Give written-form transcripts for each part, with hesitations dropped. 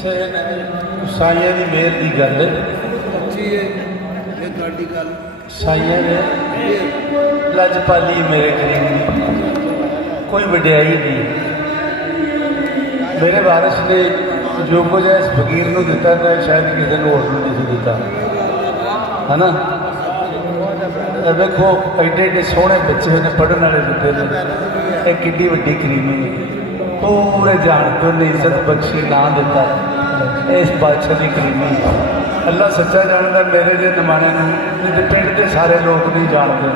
ਸਾਈਆਂ ਦੀ ਮਿਹਰ ਦੀ ਗੱਲ ਸਾਈਆਂ ਨੇ ਲਜਪਾਲੀ ਮੇਰੇ ਕਰੀਬ ਕੋਈ ਵਡਿਆਈ ਨਹੀਂ। ਮੇਰੇ ਵਾਰਿਸ ਨੇ ਜੋ ਕੁਝ ਇਸ ਫਕੀਰ ਨੂੰ ਦਿੱਤਾ ਤਾਂ ਸ਼ਾਇਦ ਕਿਸੇ ਨੂੰ ਹੋਰ ਨੂੰ ਨਹੀਂ ਦਿੱਤਾ ਹੈ ਨਾ। ਵੇਖੋ ਐਡੇ ਐਡੇ ਸੋਹਣੇ ਬੱਚੇ ਨੇ ਪੜ੍ਹਨ ਵਾਲੇ ਦਿੱਤੇ ਨੇ। ਇਹ ਕਿੱਡੀ ਵੱਡੀ ਕਰੀਮੀ ਹੈ। ਪੂਰੇ ਜਾਣ ਕੇ ਉਹਨੇ ਇੱਜ਼ਤ ਬਖਸ਼ੀ ਨਾ ਦਿੱਤਾ ਇਸ ਬਾਦਸ਼ਾਹ ਦੀ ਕਰੀਮੀ। ਅੱਲਾ ਸੱਚਾ ਜਾਣਦਾ ਮੇਰੇ ਦੇ ਨਮਾਣੇ ਨੂੰ ਪਿੰਡ ਦੇ ਸਾਰੇ ਲੋਕ ਨਹੀਂ ਜਾਣਦੇ।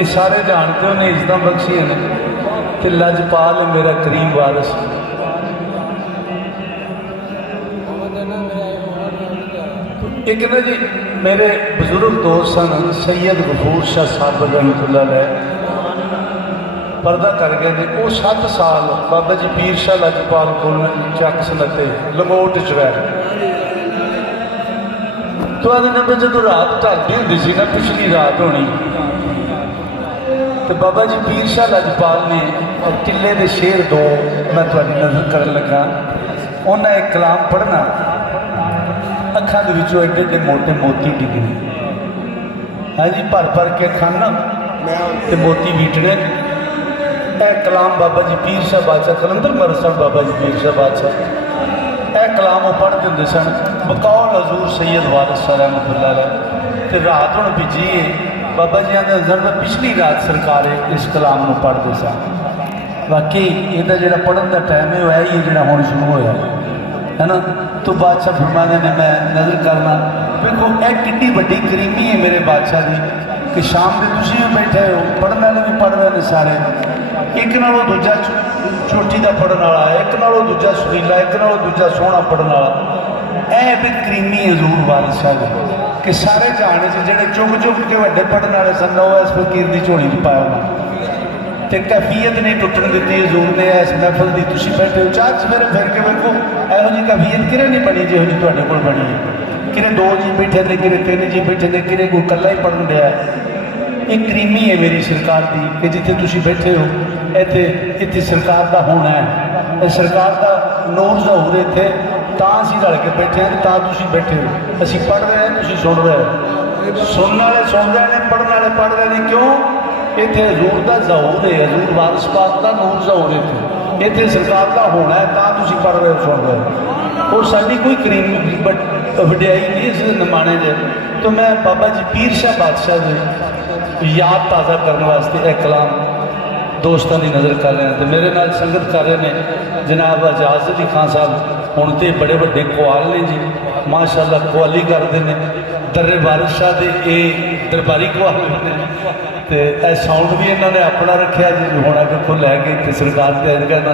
ਇਹ ਸਾਰੇ ਜਾਣਦੇ ਉਹਨੇ ਇੱਜ਼ਤਾਂ ਬਖਸ਼ੀਆਂ ਨੇ ਤੇ ਲਜਪਾਲ ਮੇਰਾ ਕਰੀਮ ਵਾਰਿਸ। एक ना जी मेरे बुजुर्ग दोस्त सन सैयद गफूर शाह साहब रहमतुल्लाह अलैह पर्दा कर गए थे। वो 7 साल बाबा जी पीर शाह लजपाल को चक सनते लंगोट च रहे। तो आदि जो रात ढलती होंगी सी ना पिछली रात होनी तो बाबा जी पीर शाह लजपाल ने किले के शेर 2 मैं थोड़ी नजर कर लगा। उन्हें एक कलाम पढ़ना अखा के एडे एडे मोटे मोती डिगने है जी भर भर के खाना तो मोती बीटने। यह कलाम बाबा जी पीर शाह बादशाह कलंदर मर सन बाबा जी पीर शाह बादशाह यह कलाम वो पढ़ते होंगे सन बकौल हजूर सैयद वारिस रहमतुल्लाह अलैह। तो रात हूँ भिजी है बाबा जी के नजर में पिछली रात सरकार इस कलाम को पढ़ते सन। बाकी यदा जो पढ़न का टाइम है वह ही जो हम शुरू होया है ना। तो बादशाह फरमाने ने मैं नजर करना देखो यह कितनी बड़ी करीमी है मेरे बादशाह की कि शाम के तुम भी बैठे हो पढ़ने वाले भी पढ़ रहे हैं सारे। एक नालों दूजा चोटी का पढ़ने वाला एक नालों दूजा सुरीला एक नालों दूजा सोहना पढ़ने वाला। यह भी करीमी हजूर वारिस शाह कि सारे जहाने जोड़े चुग चुग के व्डे पढ़ने वाले सन वो इस फकीर की झोली च पाया होना तो कैफीयत नहीं टुटन दी हजूर ने इस महफल की। तुम बैठे हो चाह सवेरे फिर के वेखो यहो जी कैफीयत कि नहीं बनी जो जी तुहाडे कोल बनी है। कि 2 जी बैठे थे कि 3 जी बैठे थे कि कोई कला ही पढ़न दिया। एक करीमी है मेरी सरकार की कि जिथे तुम बैठे हो इतने इतने सरकार का होना है। सरकार का नूर जहूर इतने असीं रल के बैठे हैं तो तुम बैठे हो। असीं पढ़ रहे हैं तुम सुन रहे हो। सुनने वाले सुन रहे हैं पढ़ने वाले पढ़ रहे हैं। क्यों इतने हजूर का जहूर है हजूर वारिस पाक का नूर जहूर है इतने सरकार का होना है तो पढ़ रहे हो सुन रहे हो। और साड़ी कोई करीम वड्याई नहीं इस नमाने दे। तो मैं बाबा जी पीर शाह बादशाह की याद ताज़ा करने वास्ते एक कलाम दोस्तों की नज़र कर रहे हैं। तो मेरे नाल संगत कर रहे हैं जनाब एजाज अली खान साहब हूँ तो बड़े बड़े कुआल ने जी माशाअल्लाह कुआली करते हैं। दर्रे वारिस शाह के ये दरबारी कुआल ने तो यह साउंड भी इन्होंने अपना रखा जी होना को लैके इतने सरकार से अज करना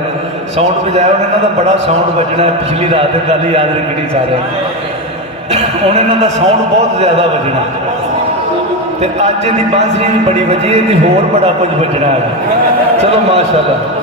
साउंड बजाया उन्होंने का बड़ा साउंड बजना है। पिछली रात गल याद रखनी सारे हूँ इन्हों का साउंड बहुत ज़्यादा बजना तो अज की बांसरी भी बड़ी बजी है तो होर बड़ा कुछ बजना है। चलो माशाअल्लाह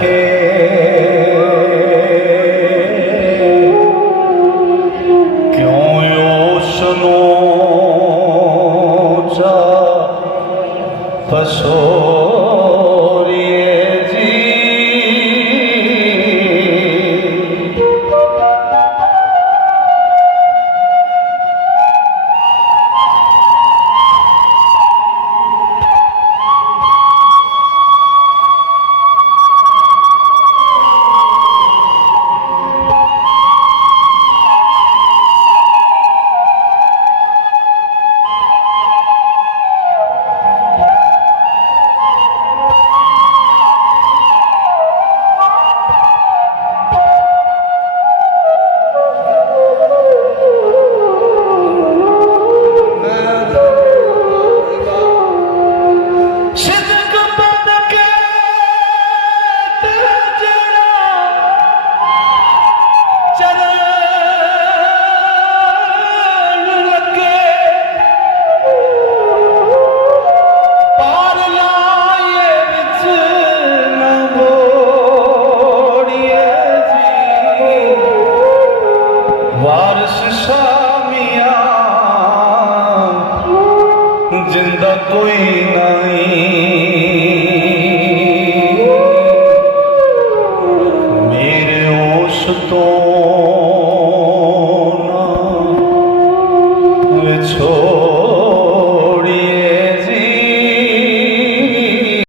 रखे